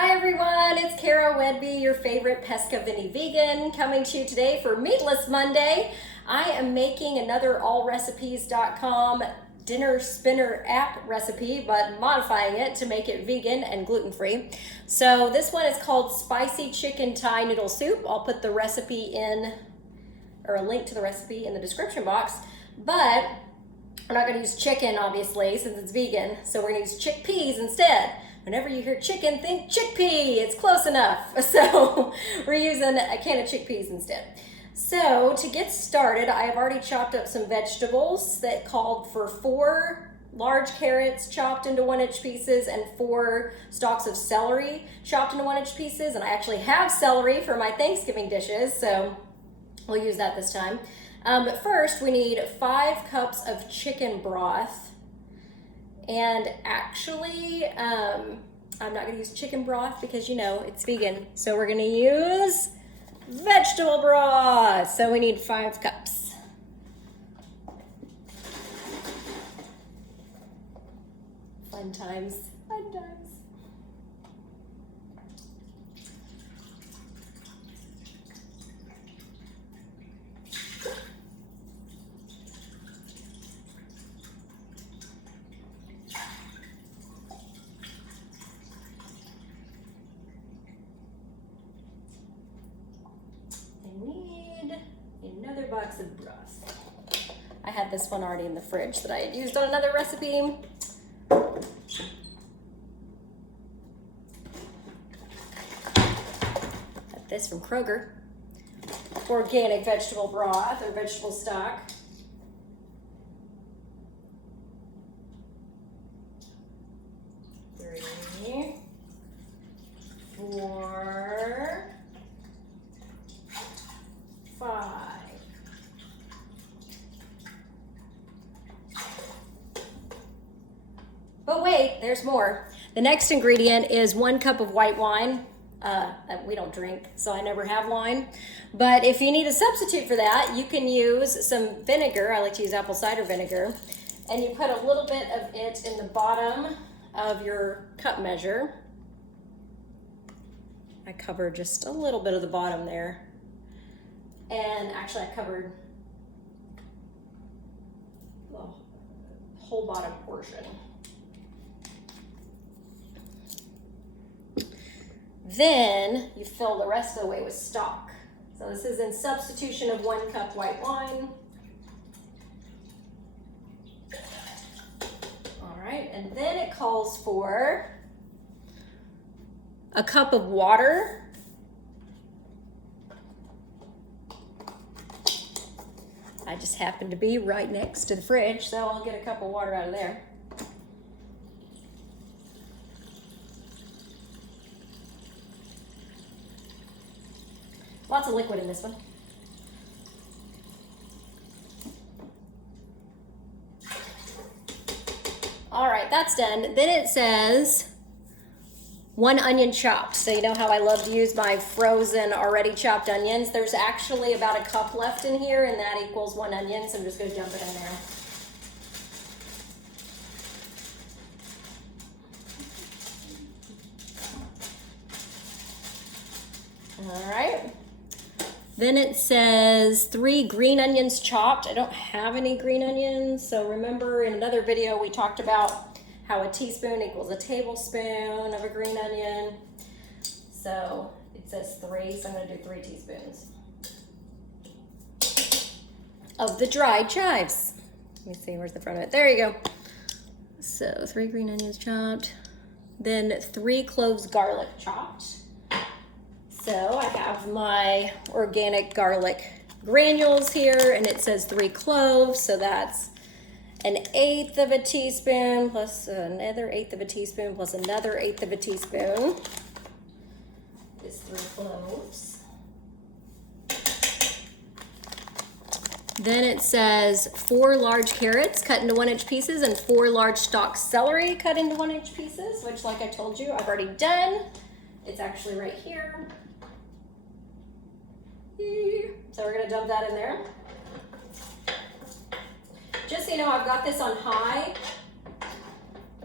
Hi everyone, it's Cara Whedbee, your favorite Pescavini vegan, coming to you today for Meatless Monday. I am making another allrecipes.com dinner spinner app recipe, but modifying it to make it vegan and gluten-free. So this one is called Spicy Chicken Thai Noodle Soup. I'll put the recipe in, or a link to the recipe in the description box, but we're not gonna use chicken, obviously, since it's vegan, so we're gonna use chickpeas instead. Whenever you hear chicken, think chickpea. It's close enough. So we're using a can of chickpeas instead. So to get started, I have already chopped up some vegetables that called for 4 large carrots chopped into 1-inch pieces and 4 stalks of celery chopped into 1-inch pieces. And I actually have celery for my Thanksgiving dishes, so we'll use that this time. But first, we need 5 cups of chicken broth. And actually, I'm not gonna use chicken broth because you know it's vegan. So we're gonna use vegetable broth. So we need 5 cups. Fun times, fun times. Another box of broth. I had this one already in the fridge that I had used on another recipe. Got this from Kroger. Organic vegetable broth or vegetable stock. Three, 4, 5. But wait, there's more. The next ingredient is 1 cup of white wine. We don't drink, so I never have wine. But if you need a substitute for that, you can use some vinegar. I like to use apple cider vinegar. And you put a little bit of it in the bottom of your cup measure. I covered just a little bit of the bottom there. And actually I covered the whole bottom portion. Then you fill the rest of the way with stock. So this is in substitution of 1 cup white wine. All right, and then it calls for a cup of water. I just happen to be right next to the fridge, so I'll get a cup of water out of there. Lots of liquid in this one. All right, that's done. Then it says 1 onion chopped. So you know how I love to use my frozen already chopped onions? There's actually about a cup left in here, and that equals 1 onion, so I'm just gonna dump it in there. All right. Then it says 3 green onions chopped. I don't have any green onions, so remember in another video we talked about how a teaspoon equals a tablespoon of a green onion. So it says 3, so I'm gonna do 3 teaspoons of the dried chives. Let me see, where's the front of it? There you go. So 3 green onions chopped. Then 3 cloves garlic chopped. So I have my organic garlic granules here, and it says 3 cloves, so that's 1/8 of a teaspoon plus another 1/8 of a teaspoon plus another 1/8 of a teaspoon is 3 cloves. Then it says 4 large carrots cut into 1-inch pieces and 4 large stalk celery cut into 1-inch pieces, which, like I told you, I've already done. It's actually right here. So we're gonna dump that in there. Just so you know, I've got this on high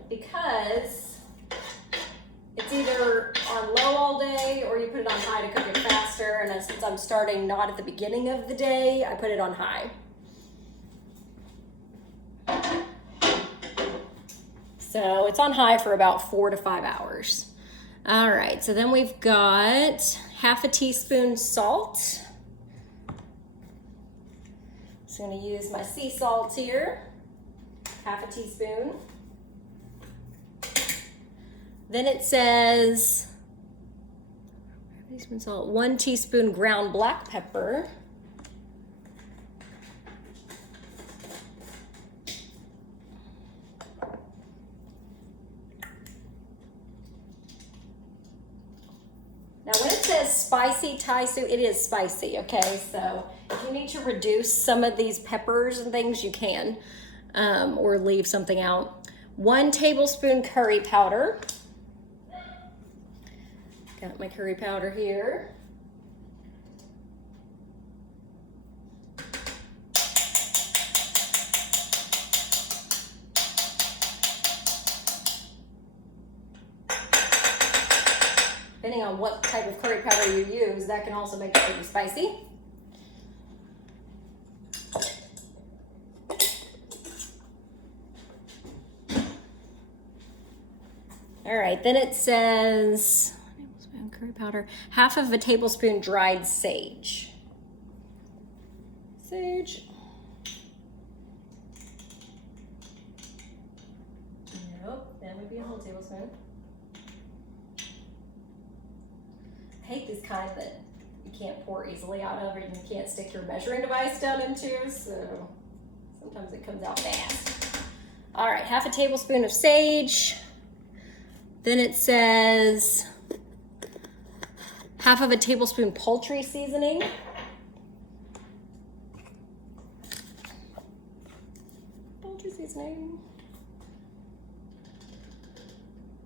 because it's either on on high to cook it faster, and since I'm starting not at the beginning of the day, I put it on high. So it's on high for about 4 to 5 hours. All right, so then we've got half a teaspoon salt. So I'm gonna use my sea salt here, half a teaspoon. Then it says 1 teaspoon ground black pepper. Now when it says spicy Thai soup, it is spicy, okay? So if you need to reduce some of these peppers and things, you can, or leave something out. 1 tablespoon curry powder. Got my curry powder here. Depending on what type of curry powder you use, that can also make it pretty spicy. All right, then it says curry powder, half of a tablespoon dried sage. Sage. Nope, that would be a whole tablespoon. I hate these kind that you can't pour easily out of, or you can't stick your measuring device down into, so sometimes it comes out fast. All right, half a tablespoon of sage. Then it says half of a tablespoon poultry seasoning. Poultry seasoning.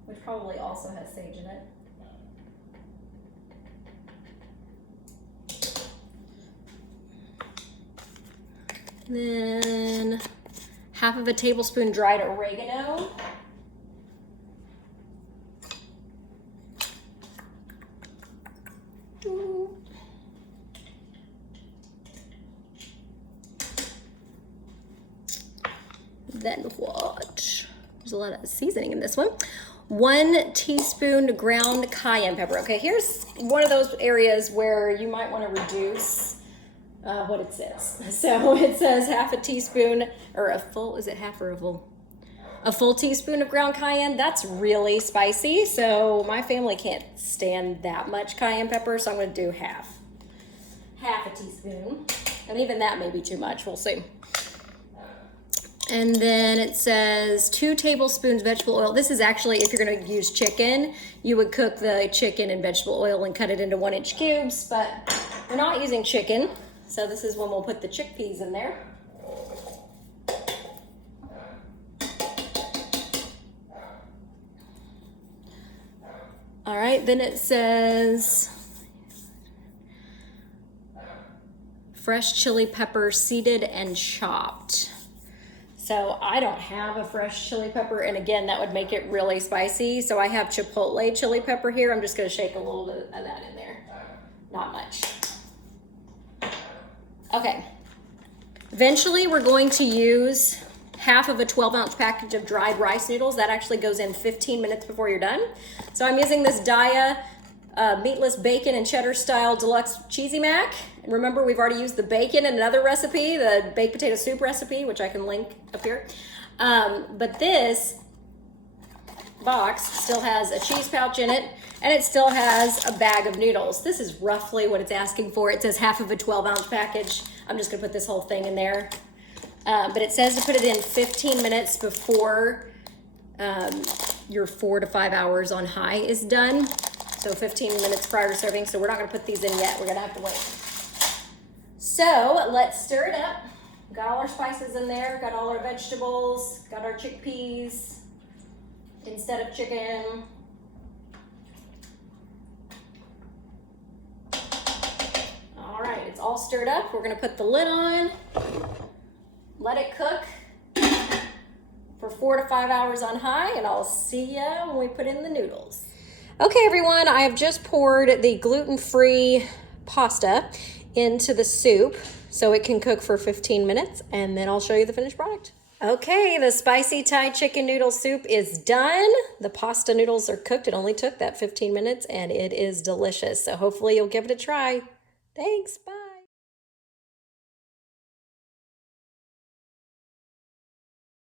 Which probably also has sage in it. Then half of a tablespoon dried oregano. Then what? There's a lot of seasoning in this one. 1 teaspoon ground cayenne pepper. Okay, here's one of those areas where you might want to reduce what it says. So it says half a teaspoon, or a full, is it half or a full? A full teaspoon of ground cayenne. That's really spicy, so my family can't stand that much cayenne pepper, so I'm going to do half a teaspoon. And even that may be too much, we'll see. And then it says 2 tablespoons vegetable oil. This is actually, if you're gonna use chicken, you would cook the chicken in vegetable oil and cut it into 1-inch cubes, but we're not using chicken. So this is when we'll put the chickpeas in there. All right, then it says fresh chili pepper seeded and chopped. So I don't have a fresh chili pepper, and again, that would make it really spicy. So I have chipotle chili pepper here. I'm just gonna shake a little bit of that in there. Not much. Okay. Eventually, we're going to use half of a 12-ounce package of dried rice noodles. That actually goes in 15 minutes before you're done. So I'm using this Daiya meatless bacon and cheddar style deluxe cheesy mac. Remember, we've already used the bacon in another recipe, the baked potato soup recipe, which I can link up here. But this box still has a cheese pouch in it, and it still has a bag of noodles. This is roughly what it's asking for. It says half of a 12-ounce package. I'm just gonna put this whole thing in there. But it says to put it in 15 minutes before your 4 to 5 hours on high is done. So 15 minutes prior to serving. So we're not gonna put these in yet. We're gonna have to wait. So let's stir it up. Got all our spices in there, got all our vegetables, got our chickpeas instead of chicken. All right, it's all stirred up. We're gonna put the lid on, let it cook for 4 to 5 hours on high, and I'll see ya when we put in the noodles. Okay, everyone, I have just poured the gluten-free pasta into the soup so it can cook for 15 minutes, and then I'll show you the finished product. Okay, the spicy Thai chicken noodle soup is done. The pasta noodles are cooked. It only took that 15 minutes, and it is delicious. So hopefully you'll give it a try. Thanks, bye.